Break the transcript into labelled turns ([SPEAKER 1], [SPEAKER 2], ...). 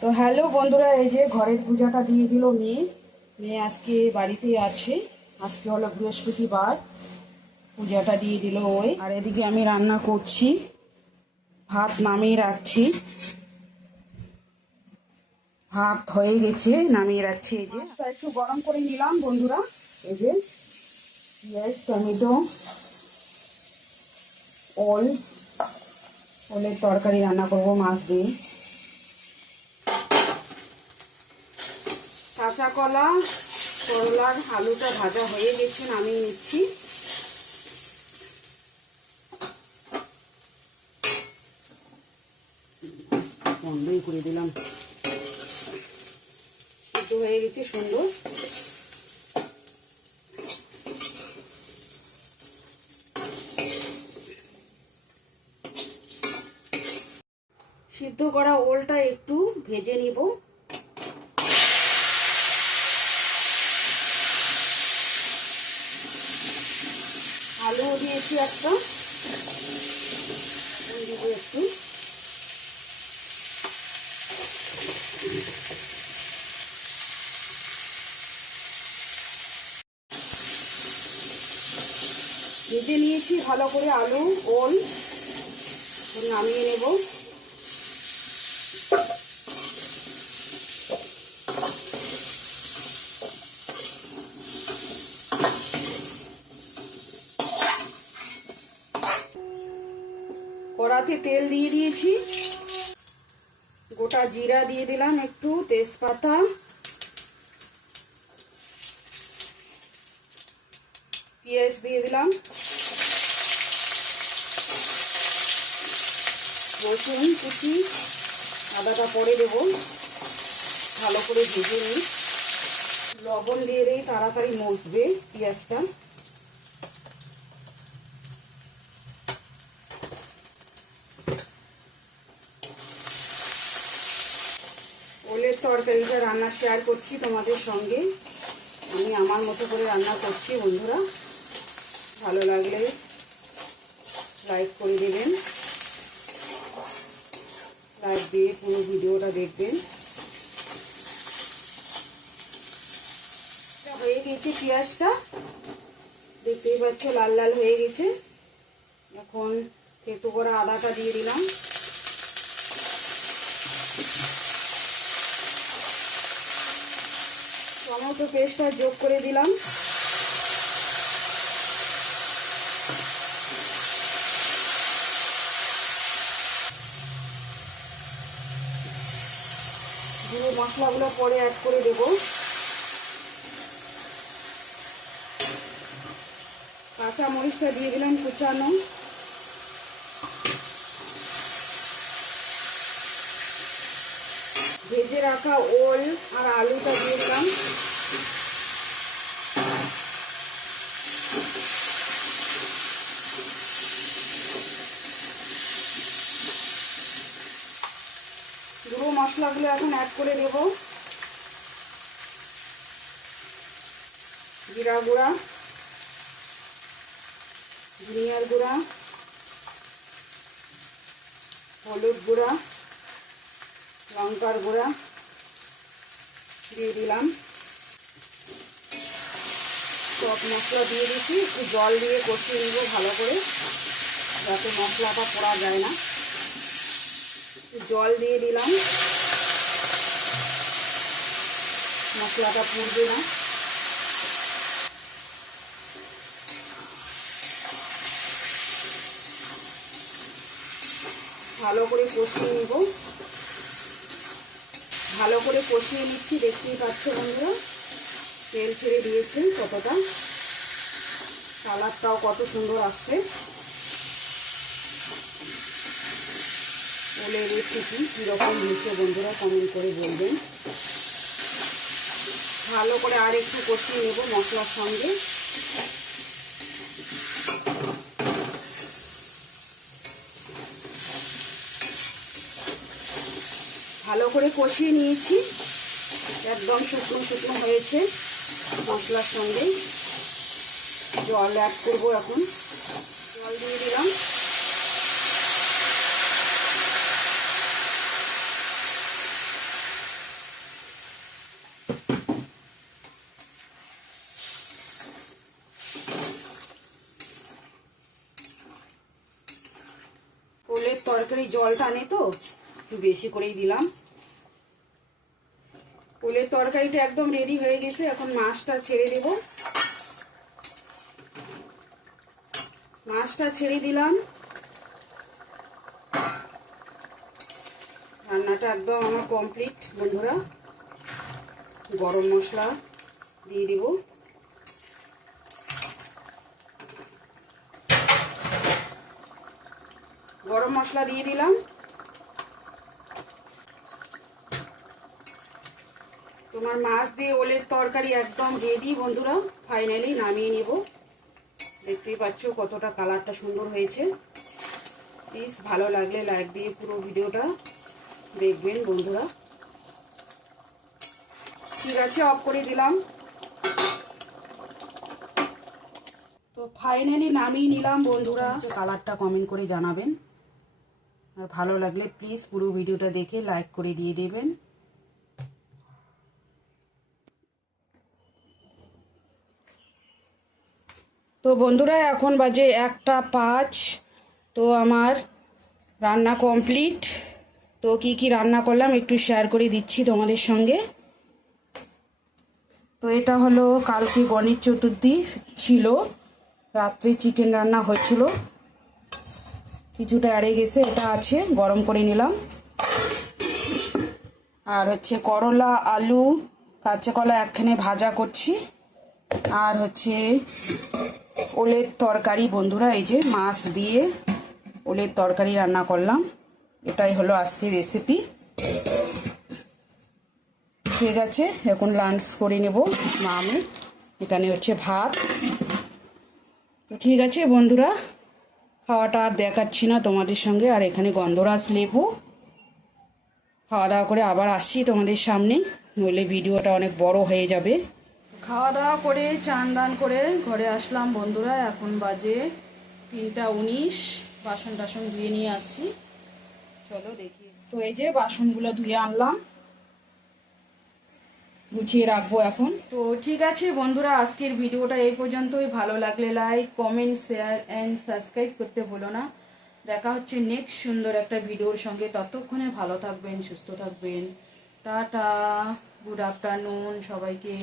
[SPEAKER 1] তো হ্যালো বন্ধুরা, এই যে ঘরের পূজাটা দিয়ে দিল মেয়ে। মেয়ে আজকে বাড়িতে আছে। আজকে হলো বৃহস্পতিবার। পূজাটা দিয়ে দিল ওই। আর এদিকে আমি রান্না করছি। ভাত নামিয়ে রাখছি। ভাত হয়ে গেছে, নামিয়ে রাখছি এই যে। একটু গরম করে নিলাম বন্ধুরা। এই যে পেঁয়াজ, টমেটো, ওল। ওলের তরকারি রান্না করব মাছ দিয়ে। কাঁচা কলা করলার আলুটা ভাজা হয়ে গেছে, নামিয়ে নিচ্ছি। বন্ধই করে দিলাম। সিদ্ধ হয়ে গেছে, সুন্দর। সিদ্ধ করা ওলটা একটু ভেজে নিব আলু দিয়েছি একটা। ভেজে নিয়েছি ভালো করে আলু ওল নামিয়ে নেব। কড়াতে তেল দিয়ে দিয়েছি। গোটা জিরা দিয়ে দিলাম একটু তেজপাতা। পেঁয়াজ দিয়ে দিলাম। রসুন, কুচি আদাটা পরে দেব। ভালো করে ভেজে নিই। লবণ দিয়ে দিই, তাড়াতাড়ি মজবে পেঁয়াজটা ওলের তরকারিটা রান্না শেয়ার করছি তোমাদের সঙ্গে। আমি আমার মতো করে রান্না করছি, বন্ধুরা। ভালো লাগলে লাইক করে দেবেন। লাইক দিয়ে পুরো ভিডিওটা দেখবেন। হয়ে গেছে পেঁয়াজটা। দেখতেই পাচ্ছ, লাল লাল হয়ে গেছে। এখন থেতো করা আদাটা দিয়ে দিলাম। টমেটো পেস্টটা যোগ করে দিলাম। গুঁড়ো মশলাগুলো পরে অ্যাড করে দেব। কাঁচা মরিচটা দিয়ে দিলাম কুচানো। ভেজে রাখা ওল আর আলুটা দিয়ে দিলাম। গুঁড়ো মশলাগুলো এখন অ্যাড করে দেব জিরা গুঁড়া, ধনিয়ার গুঁড়া, হলুদ গুঁড়া, লঙ্কার গুঁড়া দিয়ে দিলাম। সব মশলা দিয়ে দিচ্ছি, একটু জল দিয়ে কষিয়ে নেব ভালো করে, যাতে মশলাটা পড়া যায় না। জল দিয়ে দিলাম। মশলাটা পুড়বে না। ভালো করে কষিয়ে নেব। ভালো করে কষিয়ে নিচ্ছি, দেখতেই পাচ্ছ বন্ধুরা। তেল ছেড়ে দিয়েছে কতটা? কালারটাও কত সুন্দর আসছে। ওলের রেসিপি কীরকম হয়েছে বন্ধুরা কমেন্ট করে বলবেন। ভালো করে আর একটু কষিয়ে নেব মশলার সঙ্গে। ভালো করে কষিয়ে নিয়েছি। একদম শুকনো শুকনো হয়েছে। মশলার সঙ্গেই জল অ্যাড করব এখন। জল দিয়ে দিলাম। তরকারি জল টানে তো, একটু বেশি করেই দিলাম। ওলের তরকারিটা একদম রেডি হয়ে গেছে, এখন মাছটা ছেড়ে দেব। মাছটা ছেড়ে দিলাম। রান্নাটা একদম আমার কমপ্লিট বন্ধুরা। গরম মশলা দিয়ে দেব। গরম মশলা দিয়ে দিলাম। তোমার মাছ দিয়ে ওলের তরকারি একদম রেডি বন্ধুরা ফাইনালি নামিয়ে নেব। দেখতেই পাচ্ছ কতটা কালারটা সুন্দর হয়েছে। প্লিজ ভালো লাগলে লাইক দিয়ে পুরো ভিডিওটা দেখবেন বন্ধুরা। ঠিক আছে অফ করে দিলাম। তো ফাইনালি নামিয়ে নিলাম বন্ধুরা। কালারটা কমেন্ট করে জানাবেন। আর ভালো লাগলে প্লিজ পুরো ভিডিওটা দেখে লাইক করে দিয়ে দেবেন। তো বন্ধুরা, এখন বাজে একটা পাঁচ। তো আমার রান্না কমপ্লিট। তো কি কি রান্না করলাম একটু শেয়ার করে দিচ্ছি তোমাদের সঙ্গে। তো এটা হলো, কালকে গণেশ চতুর্থী ছিল। রাত্রে চিকেন রান্না হয়েছিল কিছুটা এড়ে গেছে, এটা আছে, গরম করে নিলাম। আর হচ্ছে করলা, আলু কাঁচা কলা একখানে ভাজা করছি। আর হচ্ছে ওলের তরকারি বন্ধুরা, এই যে মাছ দিয়ে ওলের তরকারি রান্না করলাম। এটাই হলো আজকের রেসিপি ঠিক আছে, এখন লাঞ্চ করে নেব মা আমি। এখানে হচ্ছে ভাত। তো ঠিক আছে বন্ধুরা, খাওয়াটা আর দেখাচ্ছি না তোমাদের সঙ্গে। আর এখানে গন্ধরাজ লেবু। খাওয়া দাওয়া করে আবার আসছি তোমাদের সামনে। নইলে ভিডিওটা অনেক বড় হয়ে যাবে। খাওয়া দাওয়া করে, চান দান করে ঘরে আসলাম বন্ধুরা। এখন বাজে তিনটা উনিশ। বাসন টাসন ধুয়ে নিয়ে আসছি। চলো দেখি। তো এই যে বাসনগুলো ধুয়ে আনলাম। গুছিয়ে রাখব এখন। তো ঠিক আছে বন্ধুরা, আজকের ভিডিওটা এই পর্যন্তই। ভালো লাগলে like comment share and subscribe করতে ভুলো না। দেখা হচ্ছে নেক্সট সুন্দর একটা ভিডিওর সঙ্গে। ততক্ষণে ভালো থাকবেন, সুস্থ থাকবেন। টাটা গুড আফটারনুন সবাইকে।